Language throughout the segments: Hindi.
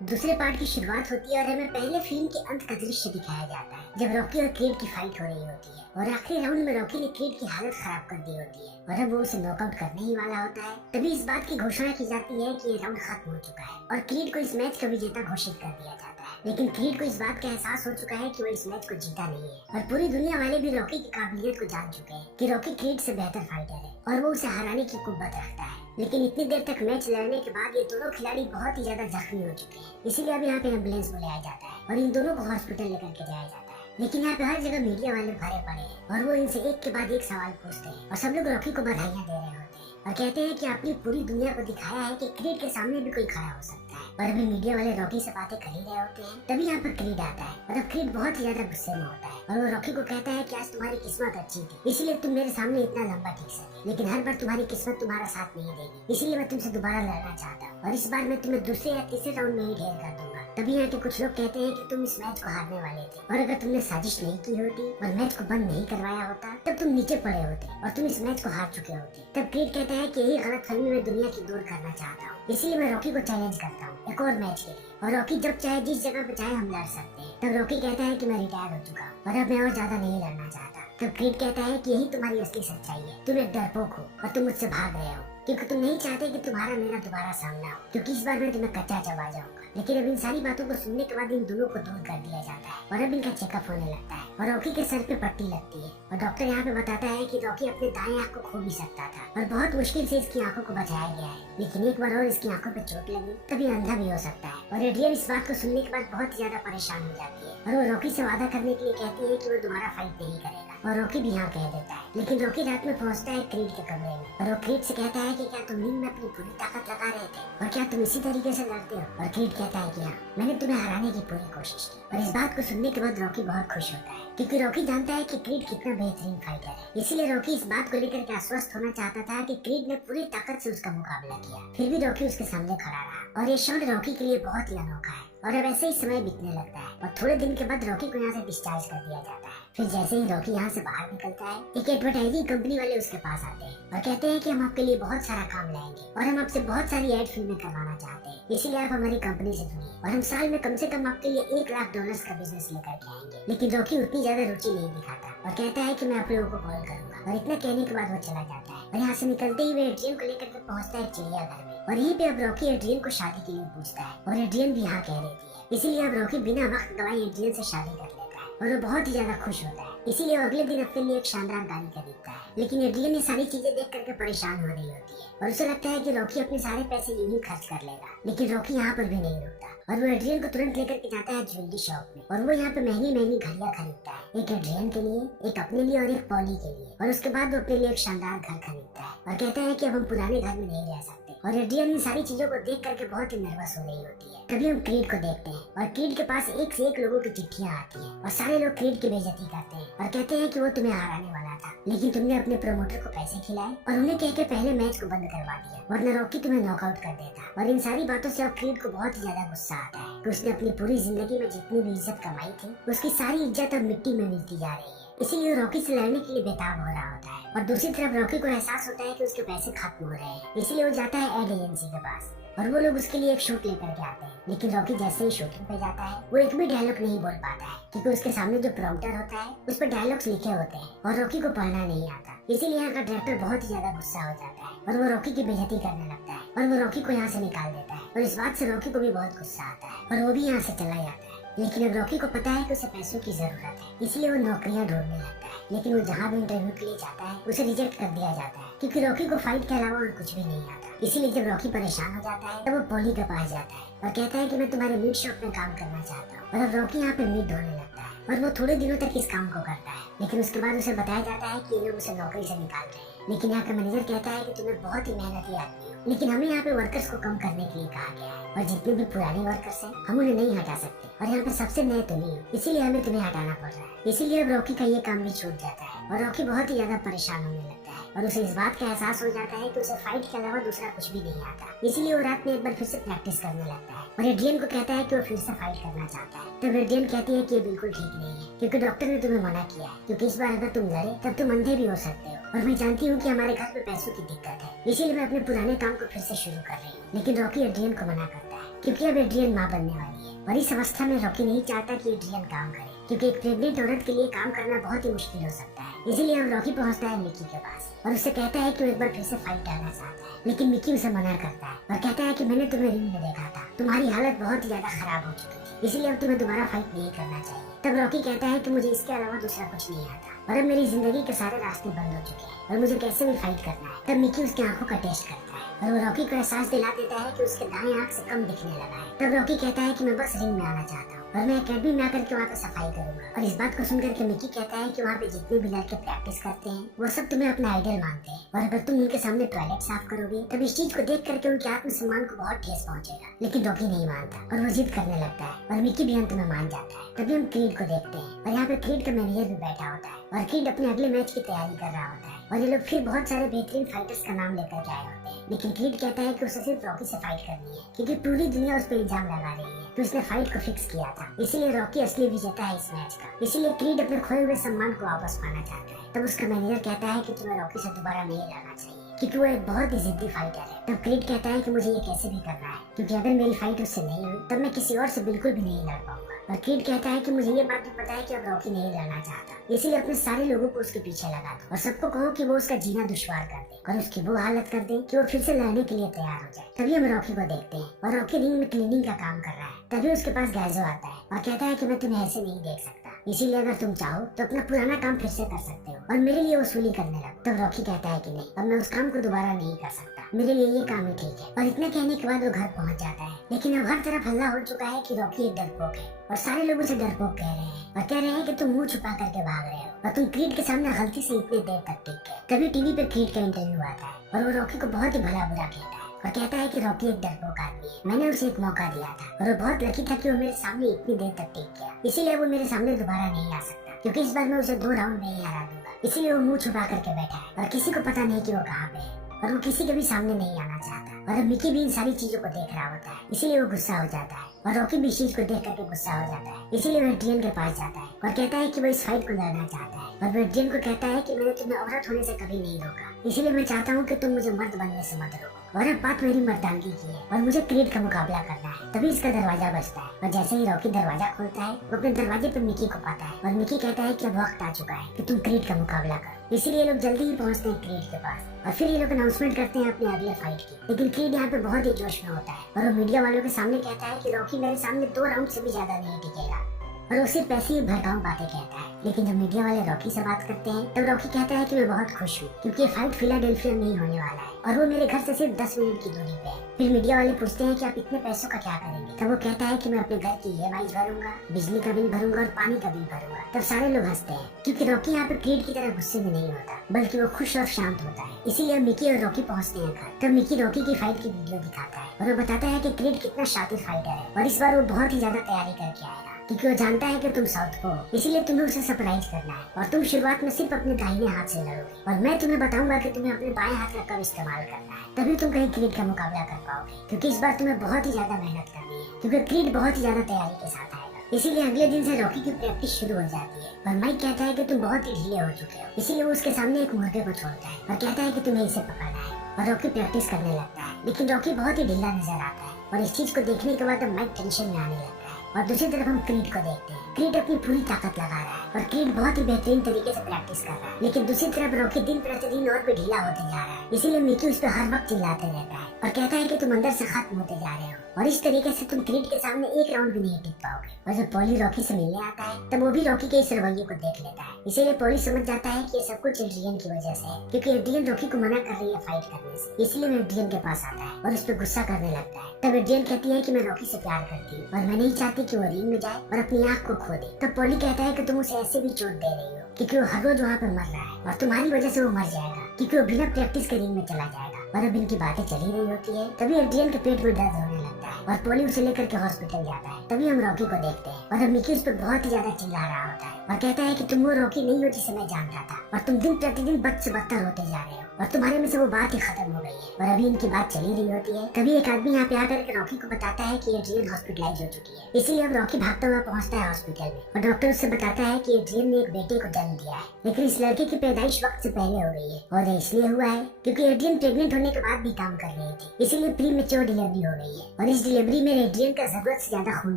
दूसरे पार्ट की शुरुआत होती है और हमें पहले फिल्म के अंत का दृश्य दिखाया जाता है जब रॉकी और क्रीड की फाइट हो रही होती है और आखिरी राउंड में रॉकी ने क्रीड की हालत खराब कर दी होती है और अब वो उसे नॉकआउट करने ही वाला होता है। तभी इस बात की घोषणा की जाती है कि ये राउंड खत्म हो चुका है और क्रीड को इस मैच का विजेता घोषित कर दिया जाता है। लेकिन क्रीड को इस बात का एहसास हो चुका है कि वो इस मैच को जीता नहीं है और पूरी दुनिया वाले भी रॉकी की काबिलियत को जान चुके हैं कि रॉकी क्रीड से बेहतर फाइटर है और वो उसे हराने की कुव्वत रखता है। लेकिन इतनी देर तक मैच लड़ने के बाद ये दोनों खिलाड़ी बहुत ही ज्यादा जख्मी हो चुके हैं, इसीलिए अब यहाँ पे एम्बुलेंस बुलाया जाता है और इन दोनों को हॉस्पिटल लेकर के जाया जाता है। लेकिन यहाँ पे हर जगह मीडिया वाले भरे पड़े हैं और वो इनसे एक के बाद एक सवाल पूछते हैं और सब लोग रॉकी को बधाइयाँ दे रहे होते हैं और कहते हैं कि आपने पूरी दुनिया को दिखाया है कि क्रीड के सामने भी कोई खड़ा हो सकता है। और अभी मीडिया वाले रॉकी से बातें कर ही रहे होते हैं तभी यहाँ पर क्रीड आता है और अब क्रीड बहुत ही ज्यादा गुस्से में होता है और वो रॉकी को कहता है कि आज तुम्हारी किस्मत अच्छी थी इसलिए तुम मेरे सामने इतना लंबा टिक सके, लेकिन हर बार तुम्हारी किस्मत तुम्हारा साथ नहीं देगी, इसीलिए मैं तुमसे दोबारा लड़ना चाहता हूँ और इस बार मैं तुम्हें दूसरे या तीसरे राउंड में ही ढेर कर दूंगा। तभी यहाँ के कुछ लोग कहते हैं कि तुम इस मैच को हारने वाले थे और अगर तुमने साजिश नहीं की होती और मैच को बंद नहीं करवाया होता तब तुम नीचे पड़े होते और तुम इस मैच को हार चुके होते। तब क्रीड कहता है कि यही गलतफहमी मैं दुनिया की दूर करना चाहता हूँ, इसीलिए मैं रॉकी को चैलेंज करता हूँ एक और मैच के लिए और रॉकी जब चाहे जिस जगह पे चाहे हम लड़ सकते हैं। तब रॉकी कहता है कि मैं रिटायर हो चुका हूँ और अब मैं और ज्यादा नहीं लड़ना चाहता। तब क्रीड कहता है कि यही तुम्हारी असली सच्चाई है, तुम एक डरपोक हो और तुम मुझसे भाग रहे हो क्योंकि तुम नहीं चाहते कि तुम्हारा मेरा दोबारा सामना हो, क्योंकि इस बार मैं तुम्हें कच्चा चबा जाऊंगा। लेकिन अब इन सारी बातों को सुनने के बाद इन दोनों को दूर कर दिया जाता है और अब इनका चेकअप होने लगता है और रॉकी के सर पे पट्टी लगती है और डॉक्टर यहाँ पे बताता है कि रॉकी अपने दाएं आंख को खो भी सकता था और बहुत मुश्किल से इसकी आंखों को बचाया गया है, लेकिन एक बार और इसकी आंखों पे चोट लगी तभी अंधा भी हो सकता है। और एड्रियन इस बात को सुनने के बाद बहुत ज्यादा परेशान हो जाती है और वो रॉकी से वादा करने के लिए कहती है कि वो दोबारा फाइट नहीं करेगा और रॉकी भी यहाँ कह देता है। लेकिन रॉकी रात में पहुँचता है क्रीड के कमरे में और वो क्रीड से कहता है कि क्या तुम नींद में अपनी पूरी ताकत लगा रहे थे और क्या तुम इसी तरीके से लड़ते हो? और क्रीड कहता है कि हाँ, मैंने तुम्हें हराने की पूरी कोशिश की। और इस बात को सुनने के बाद रॉकी बहुत खुश होता है क्योंकि रॉकी जानता है कि क्रीड कितना बेहतरीन फाइटर है, इसीलिए रॉकी इस बात को लेकर के आश्वस्त होना चाहता था कि क्रीड ने पूरी ताकत से उसका मुकाबला किया। फिर भी रॉकी उसके सामने खड़ा रहा और ये शॉट रॉकी के लिए बहुत ही अनोखा है और अब ऐसे ही समय बीतने लगता है और थोड़े दिन के बाद रॉकी को यहाँ से डिस्चार्ज कर दिया जाता है। फिर जैसे ही रॉकी यहाँ से बाहर निकलता है एक एडवर्टाइजिंग कंपनी वाले उसके पास आते हैं और कहते हैं कि हम आपके लिए बहुत सारा काम लाएंगे और हम आपसे बहुत सारी एड फिल्में करवाना चाहते हैं, इसीलिए आप हमारी कंपनी से जुड़िए और हम साल में कम से कम आपके लिए $1 लाख का बिजनेस लेकर के आएंगे। लेकिन रॉकी उतनी ज्यादा रुचि नहीं दिखाता और कहता है कि मैं आप लोगों को कॉल करूंगा और इतना कहने के बाद वो चला जाता है और यहाँ से निकलते ही वो एड्रियन को लेकर के पहुँचता है चिड़ियाघर में और यहीं पे अब रॉकी एड्रियन को शादी के लिए पूछता है और एड्रियन भी हाँ कह देती है, इसीलिए अब रॉकी बिना वक्त गवाए एड्रियन से शादी कर लेता है और वो बहुत ही ज्यादा खुश होता है। इसीलिए वो अगले दिन अपने लिए एक शानदार गाड़ी खरीदता है, लेकिन एड्रियन ये सारी चीजें देख करके परेशान हो रही होती है और उसे लगता है कि रॉकी अपने सारे पैसे यूं ही खर्च कर लेगा। लेकिन रॉकी यहाँ पर भी नहीं रुकता और वो एड्रियन को तुरंत लेकर के जाता है ज्वेलरी शॉप में और वो यहाँ पे महंगी महंगी घड़ियां खरीदता है, एक एड्रियन के लिए, एक अपने लिए और एक पॉली के लिए। और उसके बाद वो अपने लिए एक शानदार घर खरीदता है और कहता है कि अब हम पुराने घर में नहीं रह सकते। और एड्रियन इन सारी चीजों को देख करके बहुत ही नर्वस हो रही होती है। तभी हम क्रीड को देखते हैं और क्रीड के पास एक से एक लोगों की चिट्ठियां आती हैं और सारे लोग क्रीड की बेइज्जती करते हैं और कहते हैं कि वो तुम्हें हराने वाला था, लेकिन तुमने अपने प्रमोटर को पैसे खिलाए और उन्हें कह के पहले मैच को बंद करवा दिया वरना रॉकी तुम्हें नॉकआउट कर देता। और इन सारी बातों से अब क्रीड को बहुत ही ज्यादा गुस्सा आता है कि उसने अपनी पूरी जिंदगी में जितनी भी इज्जत कमाई थी उसकी सारी इज्जत अब मिट्टी में मिलती जा रही है, इसीलिए रॉकी से लड़ने के लिए बेताब हो रहा होता है। और दूसरी तरफ रॉकी को एहसास होता है कि उसके पैसे खत्म हो रहे हैं, इसीलिए वो जाता है एड एजेंसी के पास और वो लोग उसके लिए एक शूट लेकर के आते हैं। लेकिन रॉकी जैसे ही शूटिंग पे जाता है वो एक भी डायलॉग नहीं बोल पाता है क्योंकि उसके सामने जो प्रॉम्प्टर होता है उस पर डायलॉग्स लिखे होते हैं और रॉकी को पढ़ना नहीं आता, इसीलिए यहाँ का डायरेक्टर बहुत ही ज्यादा गुस्सा हो जाता है और वो रॉकी की बेइज्जती करने लगता है और वो रॉकी को यहाँ से निकाल देता है और इस बात से रॉकी को भी बहुत गुस्सा आता है और वो भी यहाँ से चला जाता है। लेकिन अब रॉकी को पता है कि उसे पैसों की जरूरत है, इसलिए वो नौकरियां ढूंढने लगता है। लेकिन वो जहाँ भी इंटरव्यू के लिए जाता है उसे रिजेक्ट कर दिया जाता है क्योंकि रॉकी को फाइट के अलावा और कुछ भी नहीं आता। इसीलिए जब रॉकी परेशान हो जाता है तब वो पॉली के पास जाता है और कहता है कि मैं तुम्हारे मीट शॉप में काम करना चाहता हूँ और अब रॉकी यहाँ पे मीट ढोने लगता है और वो थोड़े दिनों तक इस काम को करता है। लेकिन उसके बाद उसे बताया जाता है कि ये लोग उसे नौकरी से निकाल रहे हैं। लेकिन यहाँ का मैनेजर कहता है कि तुम्हें बहुत ही मेहनती आदमी हो, लेकिन हमें यहाँ पे वर्कर्स को कम करने के लिए कहा गया है और जितने भी पुराने वर्कर्स हैं हम उन्हें नहीं हटा सकते और यहाँ पे सबसे नए तुम ही हो, इसीलिए हमें तुम्हें हटाना पड़ रहा है। इसीलिए अब रॉकी का ये काम भी छूट जाता है और रॉकी बहुत ही ज्यादा परेशान होने लगता है और उसे इस बात का एहसास हो जाता है कि उसे फाइट के अलावा दूसरा कुछ भी नहीं आता, इसीलिए वो रात में एक बार फिर से प्रैक्टिस करने लगता है और एड्रियन को कहता है कि वो फिर से फाइट करना चाहता है। तब एड्रियन कहती है कि ये बिल्कुल ठीक नहीं है क्योंकि डॉक्टर ने तुम्हें मना किया है, क्योंकि इस बार अगर तुम लड़े तब तुम अंधे भी हो सकते हो और मैं जानती हूँ कि हमारे घर में पैसों की दिक्कत है, इसीलिए मैं अपने पुराने काम को फिर से शुरू कर रही हूँ। लेकिन रॉकी एड्रियन को मना करता है क्योंकि अब एड्रियन माँ बनने वाली है। और इस अवस्था में रॉकी नहीं चाहता कि एड्रियन काम करे, क्योंकि एक प्रेग्नेंट औरत के लिए काम करना बहुत ही मुश्किल हो सकता है। इसीलिए अब रॉकी पहुंचता है मिकी के पास और उससे कहता है कि वो एक बार फिर से फाइट डालना चाहता है, लेकिन मिकी उसे मना करता है और कहता है कि मैंने तुम्हें रिंग में देखा था, तुम्हारी हालत बहुत ही ज्यादा खराब हो चुकी थी, इसलिए अब तुम्हें दोबारा फाइट नहीं करना चाहिए। तब रॉकी कहता है कि मुझे इसके अलावा दूसरा कुछ नहीं आता और अब मेरी जिंदगी के सारे रास्ते बंद हो चुके हैं और मुझे कैसे भी फाइट करना है। तब मिकी उसकी आंखों का टेस्ट करता है और वो रॉकी को एहसास दिला देता है कि उसके दाएं आंख से कम दिखने लगा है। तब रॉकी कहता है कि मैं बस रिंग में आना चाहता हूँ और मैं अकेडमी में आकर के वहाँ पे सफाई करूंगा। और इस बात को सुनकर के मिकी कहता है कि वहाँ पे जितने भी लड़के प्रैक्टिस करते हैं वो सब तुम्हें अपना आइडल मानते हैं और अगर तुम उनके सामने टॉयलेट साफ करोगे तब इस चीज को देख करके उनके आत्मसम्मान को बहुत ठेस पहुंचेगा। लेकिन रॉकी नहीं मानता और वो जिद करने लगता है और मिकी भी अंत में मान जाता है। तभी हम क्रीड को देखते हैं और यहाँ पे क्रीड का मैनेजर भी बैठा होता है और क्रीड अपने अगले मैच की तैयारी कर रहा होता है और ये लोग फिर बहुत सारे बेहतरीन फाइटर्स का नाम लेकर के आए होते हैं। लेकिन क्रीड कहता है कि उसे सिर्फ रॉकी से फाइट करनी है, क्योंकि पूरी दुनिया उस पर इल्जाम लगा रही है कि उसने फाइट को फिक्स किया था, इसीलिए रॉकी असली विजेता है इस मैच का। इसीलिए क्रीड अपने खोए हुए सम्मान को वापस पाना चाहता है। तब उसका मैनेजर कहता है कि तुम्हें रॉकी से दोबारा नहीं लड़ना चाहिए, क्योंकि वो एक बहुत ही जिद्दी फाइटर है। तब क्रीड कहता है कि मुझे ये कैसे भी करना है, क्योंकि अगर मेरी फाइट उससे नहीं हुई तब मैं किसी और से बिल्कुल भी नहीं लड़ पाऊंगा। और क्रीड कहता है कि मुझे ये बात भी पता है कि अब रॉकी नहीं लड़ना चाहता, इसीलिए अपने सारे लोगों को उसके पीछे लगा दो और सबको कहो कि वो उसका जीना दुश्वार कर दे और उसकी वो हालत कर दे कि वो फिर से लड़ने के लिए तैयार हो जाए। तभी हम रॉकी को देखते हैं और रॉकी रिंग में क्लीनिंग का काम कर रहा है। तभी उसके पास गैजो आता है और कहता है कि मैं तुम्हें ऐसे नहीं देख सकता, इसीलिए अगर तुम चाहो तो अपना पुराना काम फिर से कर सकते हो और मेरे लिए वसूली करने लगो। तब रॉकी कहता है कि नहीं, अब मैं उस काम को दोबारा नहीं कर सकता, मेरे लिए ये काम ही ठीक है। और इतना कहने के बाद वो घर पहुंच जाता है, लेकिन अब हर तरफ हल्ला हो चुका है कि रॉकी एक डरपोक है और सारे लोग उसे डरपोक कह रहे हैं और कह रहे हैं कि तुम मुंह छुपा करके भाग रहे हो और तुम क्रीड के सामने गलती से इतनी देर तक टिक गए। तभी टीवी पे क्रीड का इंटरव्यू आता है और वो रॉकी को बहुत ही भला बुरा कहता है और कहता है कि रॉकी एक डरपोक आदमी है, मैंने उसे एक मौका दिया था और वो बहुत लकी था कि वो मेरे सामने इतनी देर तक टिक गया, इसीलिए वो मेरे सामने दोबारा नहीं आ सकता, क्योंकि इस बार मैं उसे 2 राउंड में ही हरा दूंगा। इसीलिए वो मुंह छुपा करके बैठा है और किसी को पता नहीं कि वो कहाँ पे है और वो किसी के भी सामने नहीं आना चाहता। और अब मिकी भी इन सारी चीजों को देख रहा होता है, इसीलिए वो गुस्सा हो जाता है और रॉकी भी इस चीज को देख करके गुस्सा हो जाता है। इसीलिए वो एड्रियन के पास जाता है और कहता है कि वो इस फाइट को लड़ना चाहता है और वो एड्रियन को कहता है कि मैंने तुम्हें औरत होने से कभी नहीं रोका, इसीलिए मैं चाहता हूँ कि तुम मुझे मर्द बनने से मत रोको और अब बात मेरी मर्दानगी की है और मुझे क्रीड का मुकाबला करना है। तभी इसका दरवाजा बजता है और जैसे ही रॉकी दरवाजा खोलता है वो अपने दरवाजे पर मिकी को पाता है और मिकी कहता है कि अब वक्त आ चुका है कि तुम क्रीड का मुकाबला करो। इसीलिए लोग जल्दी ही पहुंचते हैं क्रीड के पास और फिर ये लोग अनाउंसमेंट करते हैं अपने अगले फाइट की। लेकिन क्रीड यहाँ पे बहुत ही जोश में होता है और वो मीडिया वालों के सामने कहता है कि रॉकी मेरे सामने 2 राउंड से भी ज्यादा नहीं टिकेगा और वो सिर्फ ऐसी ही भड़काऊ बातें कहता है। लेकिन जब मीडिया वाले रॉकी से बात करते हैं तब रॉकी कहता है कि मैं बहुत खुश हूँ क्योंकि ये फाइट फिलाडेल्फिया में ही होने वाला है और वो मेरे घर से सिर्फ 10 मिनट की दूरी पे है। फिर मीडिया वाले पूछते हैं कि आप इतने पैसों का क्या करेंगे, तब वो कहता है कि मैं अपने घर की EMI भरूंगा, बिजली का बिल भरूंगा और पानी का बिल भरूंगा। तब सारे लोग हंसते हैं क्योंकि रॉकी यहाँ पे क्रीड की तरह गुस्से में नहीं होता, बल्कि वो खुश और शांत होता है। इसीलिए मिकी और रॉकी पहुँचते हैं घर। तब मिकी रॉकी की फाइट की वीडियो दिखाता है और वो बताता है कि क्रीड कितना शातिर फाइटर है और इस बार वो बहुत ही ज्यादा तैयारी करके आएगा, क्योंकि वो जानता है कि तुम साउथ को हो, इसीलिए तुम्हें उसे सरप्राइज करना है और तुम शुरुआत में सिर्फ अपने दाहिने हाथ से लड़ोगे और मैं तुम्हें बताऊंगा कि तुम्हें अपने बाएं हाथ का कब इस्तेमाल करना है, तभी तुम कहीं क्रीड का मुकाबला कर पाओगे, क्योंकि इस बार तुम्हें बहुत ही ज्यादा मेहनत करनी है, क्योंकि क्रीड बहुत ही ज्यादा तैयारी के साथ आएगा। इसीलिए अगले दिन से रॉकी की प्रैक्टिस शुरू हो जाती है और माइक कहता है कि तुम बहुत ही ढीले हो चुके हो, इसीलिए वो उसके सामने एक मुर्गे को छोड़ता है और कहता है कि तुम्हें इसे पकड़ना है और रॉकी प्रैक्टिस करने लगता है। लेकिन रॉकी बहुत ही ढीला नजर आता है और इस चीज को देखने के बाद माइक टेंशन में आने लगता है। और दूसरी तरफ हम क्रीड को देखते हैं, क्रीड अपनी पूरी ताकत लगा रहा है और क्रीड बहुत ही बेहतरीन तरीके से प्रैक्टिस कर रहा है। लेकिन दूसरी तरफ रॉकी दिन प्रतिदिन और भी ढीला होते जा रहा है, इसीलिए मिकी उस पर हर वक्त चिल्लाते रहता है और कहता है कि तुम अंदर से खत्म होते जा रहे हो और इस तरीके से तुम क्रीड के सामने 1 राउंड भी नहीं टिक पाओगे। और जब पॉली रॉकी से मिलने आता है तब वो भी रॉकी के इस रवैये को देख लेता है, इसीलिए पॉली समझ जाता है कि ये सब कुछ एड्रियन की वजह से है, क्योंकि एड्रियन रॉकी को मना कर रही है फाइट करने से। इसीलिए वो एड्रियन के पास आता है और उस पर गुस्सा करने लगता है। तब एड्रियन कहती है कि मैं रॉकी से प्यार करती हूँ और मैं नहीं चाहती कि वो रिंग में जाए और अपनी आँख को खो दे। तब पॉली कहता है कि तुम उसे ऐसे भी चोट दे रही हो क्योंकि वो हर रोज वहाँ पे मर रहा है और तुम्हारी वजह से वो मर जाएगा, क्योंकि वो बिना प्रैक्टिस के रिंग में चला जाएगा। और अब इनकी बातें चली रही होती है तभी एड्रियन के पेट में दर्द होने लगता है और पॉली उसे लेकर के हॉस्पिटल जाता है। तभी हम रॉकी को देखते हैं और अब मिकी उस पर बहुत ही ज्यादा चिल्ला रहा होता है और कहता है कि तुम वो रॉकी नहीं हो जिसे मैं जानता था और तुम दिन प्रतिदिन बद से बदतर होते जा रहे हो और तुम्हारे में से वो बात ही खत्म हो गई है। और अभी इनकी बात चली रही होती है, तभी एक आदमी यहाँ पे आकर के रॉकी को बताता है कि एड्रियन हॉस्पिटलाइज हो चुकी है। इसीलिए अब रॉकी भागता हुआ पहुँचता है हॉस्पिटल में और डॉक्टर उससे बताता है कि एड्रियन ने एक बेटे को जन्म दिया है, लेकिन इस लड़के की पैदाइश वक्त से पहले हो गई है और ये इसलिए हुआ है क्योंकि एड्रियन प्रेग्नेंट होने के बाद भी काम कर रही थी, इसीलिए प्री मेच्योर डिलीवरी हो गई है और इस डिलीवरी में एड्रियन का जरूरत से ज्यादा खून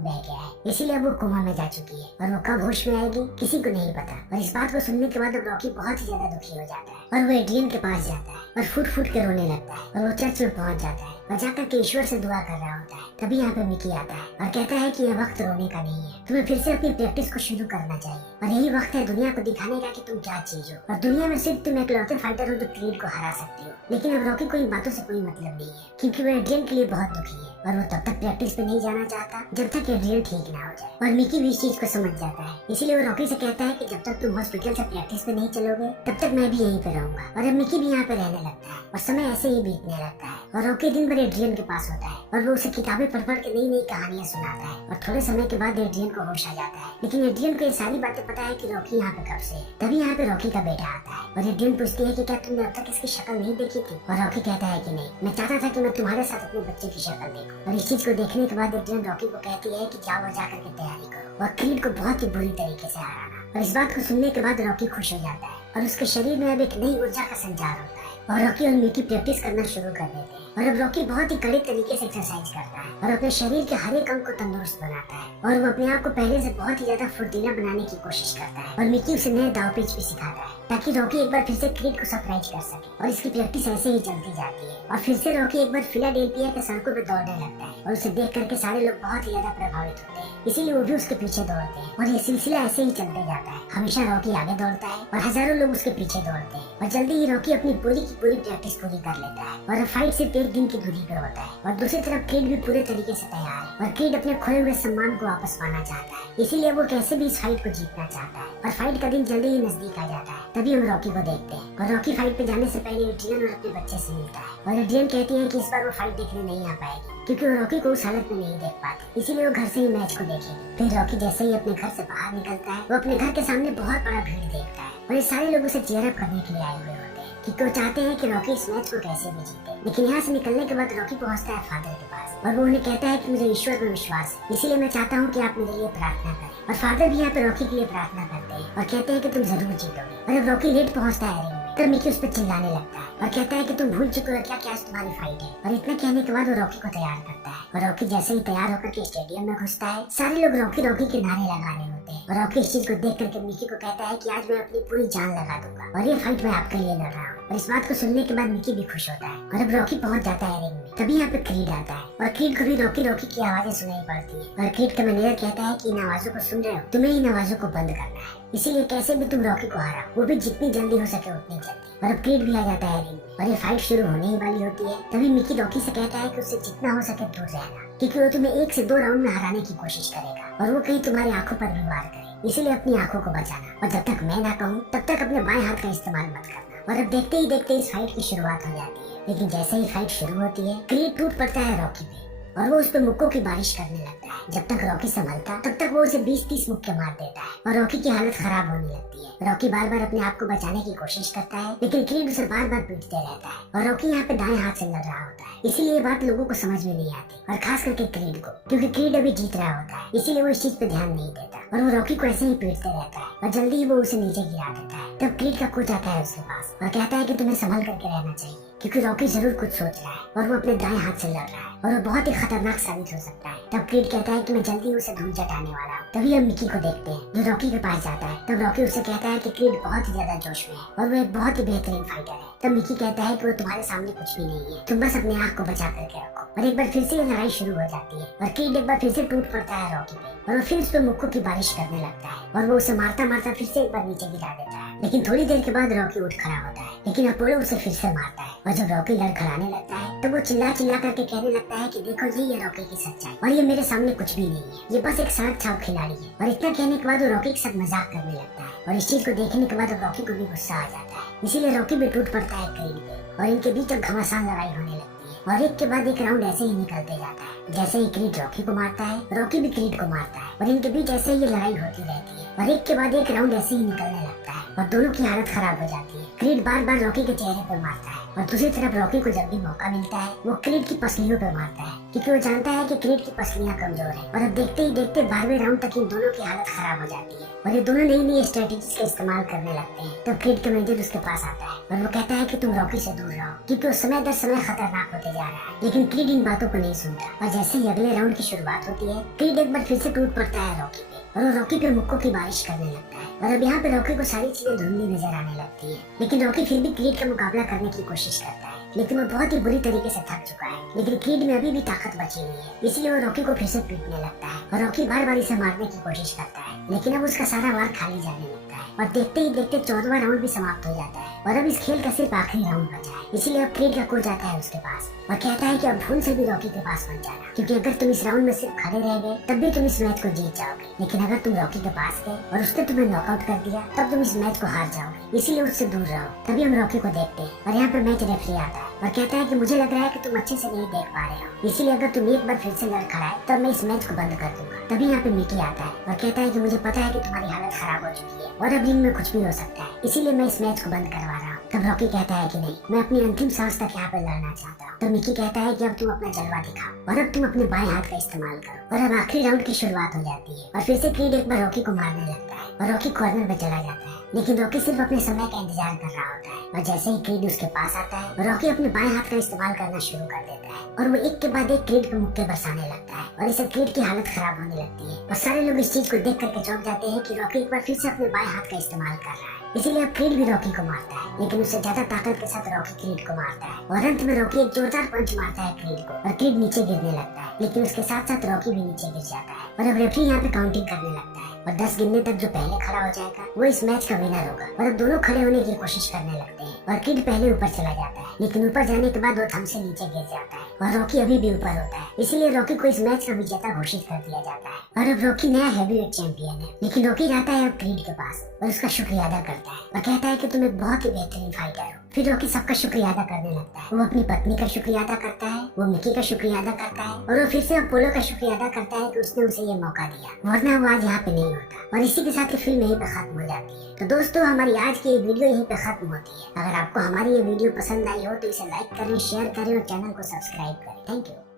बह गया है, इसीलिए वो कोमा में जा चुकी है और वो कब होश में आएगी किसी को नहीं पता। और इस बात को सुनने के बाद अब रॉकी बहुत ही ज्यादा दुखी हो जाता है और वो एड्रियन के पास जाता है और फुट फुट के रोने लगता है और वो चर्च में पहुंच जाता है और जाकर के ईश्वर से दुआ कर रहा होता है। तभी यहाँ पे मिकी आता है और कहता है कि यह वक्त रोने का नहीं है, तुम्हें फिर से अपनी प्रैक्टिस को शुरू करना चाहिए और यही वक्त है दुनिया को दिखाने का कि तुम क्या चीज हो और दुनिया में सिर्फ तुम इकलौते फाइटर हो जो क्रीड को हरा सकती हो। लेकिन अब रॉकी को इन बातों से कोई मतलब नहीं है क्योंकि वो एड्रियन के लिए बहुत दुखी है और वो तब तक प्रैक्टिस पे नहीं जाना चाहता जब तक एड्रियन ठीक ना हो जाए। और मिकी भी इस चीज को समझ जाता है, इसीलिए वो रॉकी से कहता है कि जब तक तुम हॉस्पिटल से प्रैक्टिस पे नहीं चलोगे तब तक मैं भी यहीं पे रहूंगा। और अब मिकी भी यहाँ पे रहने लगता है और समय ऐसे ही बीतने लगता है और रॉकी दिन भर एड्रियन के पास होता है और वो उसे किताबें पढ़ पढ़ के नई नई कहानियां सुनाता है और थोड़े समय के बाद एड्रियन को होश आ जाता है। लेकिन एड्रियन को ये सारी बातें पता है कि रॉकी यहाँ पे कब से है। तभी यहाँ पे रॉकी का बेटा आता है और एड्रियन पूछती है कि क्या तुमने अब तक इसकी शक्ल नहीं देखी थी और रॉकी कहता है कि नहीं, मैं चाहता था कि मैं तुम्हारे साथ अपने बच्चे की शक्ल देखूं। और इस चीज को देखने के बाद एड्रियन रॉकी को कहती है कि जाओ और जाकर के तैयारी करो और क्रीड को बहुत ही बुरी तरीके से हराना। और इस बात को सुनने के बाद रॉकी खुश हो जाता है और उसके शरीर में अब एक नई ऊर्जा का संचार होता है और रॉकी और मिकी प्रैक्टिस करना शुरू कर देते हैं। और अब रॉकी बहुत ही कड़े तरीके से एक्सरसाइज करता है और अपने शरीर के हर एक अंग को तंदुरुस्त बनाता है और वो अपने आप को पहले से बहुत ही ज्यादा फुर्तीला बनाने की कोशिश करता है। और मिकी उसे नए दाव पेच भी सिखाता है ताकि रॉकी एक बार फिर से क्रीड को सरप्राइज कर सके और इसकी प्रैक्टिस ऐसे ही चलती जाती है। और फिर से रॉकी एक बार फिलाडेल्फिया के सड़कों पे दौड़ने लगता है और उसे देख करके सारे लोग बहुत ही ज्यादा प्रभावित होते हैं, इसीलिए वो भी उसके पीछे दौड़ते हैं और ये सिलसिला ऐसे ही चलते जाता है। हमेशा रॉकी आगे दौड़ता है और हजारों लोग उसके पीछे दौड़ते हैं और जल्दी ही रॉकी अपनी पूरी की पूरी प्रैक्टिस पूरी कर लेता है और अब फाइट सिर्फ एक दिन की दूरी पर होता है। और दूसरी तरफ क्रीड भी पूरे तरीके से तैयार है और क्रीड अपने खोए हुए सम्मान को वापस पाना चाहता है, इसीलिए वो कैसे भी इस फाइट को जीतना चाहता है। और फाइट का दिन जल्दी ही नजदीक आ जाता है। तभी हम रॉकी को देखते हैं और रॉकी फाइट पे जाने से पहले एड्रियन और अपने बच्चे से मिलता है और एड्रियन कहती है कि इस बार वो फाइट देखने नहीं आ पाएगी क्योंकि वो रॉकी को उस हालत में नहीं देख पाती, इसीलिए वो घर से ही मैच को देखेगी। फिर रॉकी जैसे ही अपने घर से बाहर निकलता है वो अपने घर के सामने बहुत बड़ा भीड़ देखता है और ये सारे लोग उसे चीयर अप करने के लिए आए हुए होते हैं क्योंकि वो चाहते हैं कि रॉकी इस मैच को कैसे भी जीते। लेकिन यहाँ से निकलने के बाद रॉकी पहुँचता है फादर के पास और वो उन्हें कहता है कि मुझे ईश्वर पर विश्वास है, इसीलिए मैं चाहता हूँ कि आप मेरे लिए प्रार्थना करें। और फादर भी यहाँ पे रॉकी के लिए प्रार्थना करते हैं और कहते हैं कि तुम जरूर जीतोगे। और अब रॉकी लेट पहुँचता है रिंग में तब मिकी उस पर चिल्लाने लगता है और कहता है कि तुम भूल चुके हो क्या क्या तुम्हारी फाइट है। और इतना कहने के बाद वो रॉकी को तैयार करता है और रॉकी जैसे ही तैयार होकर के स्टेडियम में घुसता है सारे लोग रॉकी रॉकी के नारे लगा रहे होते हैं और रॉकी इस चीज को देख करके मिकी को कहता है कि आज मैं अपनी पूरी जान लगा दूंगा और ये फाइट मैं आपके लिए लड़ रहा हूँ। और इस बात को सुनने के बाद मिकी भी खुश होता है और अब रॉकी पहुंच जाता है रिंग में। तभी यहाँ पे क्रीड आता है और क्रीड को भी रॉकी रॉकी की आवाजें सुनाई पड़ती है और क्रीड का मैनेजर कहता है कि इन आवाजों को सुन रहे हो, तुम्हें इन आवाजों को बंद करना है, इसीलिए कैसे भी तुम रॉकी को हरा, वो भी जितनी जल्दी हो सके उतनी जल्दी। और अब क्रीड भी आ जाता है रिंग में और ये फाइट शुरू होने ही वाली होती है। तभी मिकी रॉकी से कहता है कि उससे जितना हो सके दूर रहना क्योंकि वो तुम्हें 1 से 2 राउंड में हराने की कोशिश करेगा और वो कहीं तुम्हारी आंखों पर भी वार करे, इसीलिए अपनी आंखों को बचाना और जब तक मैं ना कहूँ तब तक अपने बाएं हाथ का इस्तेमाल मत करना। और अब देखते ही देखते इस फाइट की शुरुआत हो जाती है। लेकिन जैसे ही फाइट शुरू होती है क्रीड टूट पड़ता है रॉकी पे और वो उस पर मुक्कों की बारिश करने लगता है। जब तक रॉकी संभलता तब तक वो उसे 20-30 मुक्के मार देता है और रॉकी की हालत खराब होने लगती है। रॉकी बार बार अपने आप को बचाने की कोशिश करता है लेकिन क्रीड उसे बार बार पीटते रहता है और रॉकी यहाँ पे दाएं हाथ से लड़ रहा होता है, इसीलिए ये बात लोगों को समझ में नहीं आती और खास करके क्रीड को, क्योंकि क्रीड अभी जीत रहा होता है इसीलिए वो इस चीज पे ध्यान नहीं देता और वो रॉकी को ऐसे ही पीटते रहता है और जल्दी ही वो उसे नीचे गिरा देता है। तब क्रीड का कोच आता है उसके पास और कहता है कि तुम्हें संभल करके रहना चाहिए क्योंकि रॉकी जरूर कुछ सोच रहा है और वो अपने दाएं हाथ से लड़ रहा है और वो बहुत ही खतरनाक साबित हो सकता है। तब क्रीड कहता है कि मैं जल्दी उसे धूल चटाने वाला हूँ। तभी हम मिकी को देखते हैं जो रॉकी के पास जाता है। तब रॉकी उससे कहता है कि क्रीड बहुत ही ज्यादा जोश में है और वो एक बहुत ही बेहतरीन फाइटर है। तब मिकी कहता है कि वो तुम्हारे सामने कुछ भी नहीं है, तुम बस अपने आँख को बचा करके रखो। और एक बार फिर से ये लड़ाई शुरू हो जाती है और क्रीड एक बार फिर से टूट पड़ता है रॉकी पे और वो फिर उस पर मुक्कों की बारिश करने लगता है और वो उसे मारता मारता फिर से एक बार नीचे गिरा देता है। लेकिन थोड़ी देर के बाद रॉकी उठ खड़ा होता है लेकिन अपोलो उसे फिर से मारता है और जब रॉकी लड़खड़ाने लगता है तो वो चिल्ला चिल्ला करके कहने लगता है कि देखो ये रॉकी की सच्चाई और ये मेरे सामने कुछ भी नहीं है, ये बस एक सड़क छाप खिलाड़ी है। और इतना कहने के बाद वो रॉकी के साथ मजाक करने लगता है और इस चीज को देखने के बाद रॉकी को भी गुस्सा आ जाता है, इसीलिए रॉकी भी टूट पड़ता है क्रीड पे और इनके बीच अब घमासान लड़ाई होने लगती है। और एक के बाद एक राउंड ऐसे ही निकलते जाता है। जैसे ही क्रीड रॉकी को मारता है, रॉकी भी क्रीड को मारता है और इनके बीच ऐसे ही लड़ाई होती रहती है और एक के बाद एक राउंड ऐसे ही निकलने लगता है और दोनों की हालत खराब हो जाती है। क्रीड बार बार रॉकी के चेहरे पर मारता है और दूसरी तरफ रॉकी को जब भी मौका मिलता है वो क्रीड की पसलियों पर मारता है, क्योंकि वो जानता है कि क्रीड की पसलियां कमजोर है। और अब देखते ही देखते 12वें राउंड तक इन दोनों की हालत खराब हो जाती है और ये दोनों नई नई स्ट्रेटेजीज का इस्तेमाल करने लगते हैं। तब क्रीड का मैनेजर उसके पास आता है और वो कहता है कि तुम रॉकी से दूर रहो, क्योंकि वो समय दर समय खतरनाक होते जा रहा है। लेकिन क्रीड इन बातों को नहीं सुनता और जैसे ही अगले राउंड की शुरुआत होती है, क्रीड एक बार फिर से टूट पड़ता है रॉकी पे और वो रॉकी पे मुक्कों की बारिश करने लगता है। और अब यहाँ पे रॉकी को सारी चीजें धुंधली नजर आने लगती है, लेकिन रॉकी फिर भी क्रीड का मुकाबला करने की कोशिश करता है, लेकिन वो बहुत ही बुरी तरीके से थक चुका है। लेकिन क्रीड में अभी भी ताकत बची हुई है, इसलिए वो रॉकी को फिर से पीटने लगता है और रॉकी बार बार इसे मारने की कोशिश करता है, लेकिन अब उसका सारा वार खाली जाने लगता है और देखते ही देखते 14वां राउंड भी समाप्त हो जाता है और अब इस खेल का सिर्फ आखिरी राउंड बचा है। इसीलिए अब क्रीड का कोच आता है उसके पास और कहता है कि अब भूल से भी रॉकी के पास मत जाना, क्योंकि अगर तुम इस राउंड में सिर्फ खड़े रह गए तब भी तुम इस मैच को जीत जाओगे, लेकिन अगर तुम रॉकी के पास गए और उसने तुम्हें नॉकआउट कर दिया तब तुम इस मैच को हार जाओगे, इसीलिए उससे दूर रहो। तभी हम रॉकी को देखते हैं और यहाँ पर मैच रेफरी आता है और कहता है कि मुझे लग रहा है कि तुम अच्छे से नहीं देख पा रहे हो, इसीलिए अगर तुम एक बार फिर से लड़ खड़ा है तब मैं इस मैच को बंद कर दूंगा। तभी यहाँ पे मिकी आता है और कहता है कि मुझे पता है कि तुम्हारी हालत खराब हो चुकी है और अब रिंग में कुछ भी हो सकता है, इसीलिए मैं इस मैच को बंद करवा रहा हूँ। तब रॉकी कहता है कि नहीं, मैं अपनी अंतिम सांस तक यहाँ पे लड़ना चाहता हूँ। तो मिकी कहता है कि अब तुम अपना जलवा दिखाओ और अब तुम अपने बाएं हाथ का इस्तेमाल करो। और अब आखिरी राउंड की शुरुआत हो जाती है और फिर से क्रीड एक बार रॉकी को मारने लगता है और रॉकी कॉर्नर में चला जाता है, लेकिन रॉकी सिर्फ अपने समय का इंतजार कर रहा होता है। और जैसे ही क्रीड उसके पास आता है, रॉकी अपने बाएं हाथ का इस्तेमाल करना शुरू कर देता है और वो एक के बाद एक क्रीड पे मुक्के बरसाने लगता है और इससे क्रीड की हालत खराब होने लगती है और सारे लोग इस चीज को देख करके चौंक जाते हैं कि रॉकी एक बार फिर से अपने बाएं हाथ का इस्तेमाल कर रहा है। इसीलिए अब क्रीड भी रॉकी को मारता है, लेकिन उससे ज्यादा ताकत के साथ रॉकी क्रीड को मारता है और अंत में रॉकी एक जोरदार पंच मारता है क्रीड को और क्रीड नीचे गिरने लगता है, लेकिन उसके साथ साथ रॉकी भी नीचे गिर जाता है। और अब रेफरी यहाँ पे काउंटिंग करने लगता है और 10 गिनने तक जो पहले खड़ा हो जाएगा वो इस मैच का विनर होगा। और अब दोनों खड़े होने की कोशिश करने लगते हैं और क्रीड पहले ऊपर चला जाता है, लेकिन ऊपर जाने के बाद वो थम से नीचे गिर जाता है और रॉकी अभी भी ऊपर होता है, इसीलिए रॉकी को इस मैच का विजेता घोषित कर दिया जाता है। और अब रॉकी नया हैवीवेट चैंपियन है, लेकिन रॉकी जाता है अब क्रीड के पास और उसका शुक्रिया अदा करता है और कहता है कि तुम एक बहुत ही बेहतरीन फाइटर हो। फिर रॉकी सबका शुक्रिया अदा करने लगता है, वो अपनी पत्नी का शुक्रिया अदा करता है, वो मिकी का शुक्रिया अदा करता है और वो फिर से अपोलो का शुक्रिया अदा करता है कि उसने उसे ये मौका दिया, वरना वो आज यहाँ पे नहीं होता। और इसी के साथ फिल्म यहीं पे खत्म हो जाती है। तो दोस्तों, हमारी आज की ये वीडियो यहीं पे खत्म होती है। अगर आपको हमारी ये वीडियो पसंद आई हो तो इसे लाइक करें, शेयर करें और चैनल को सब्सक्राइब करें। Thank you.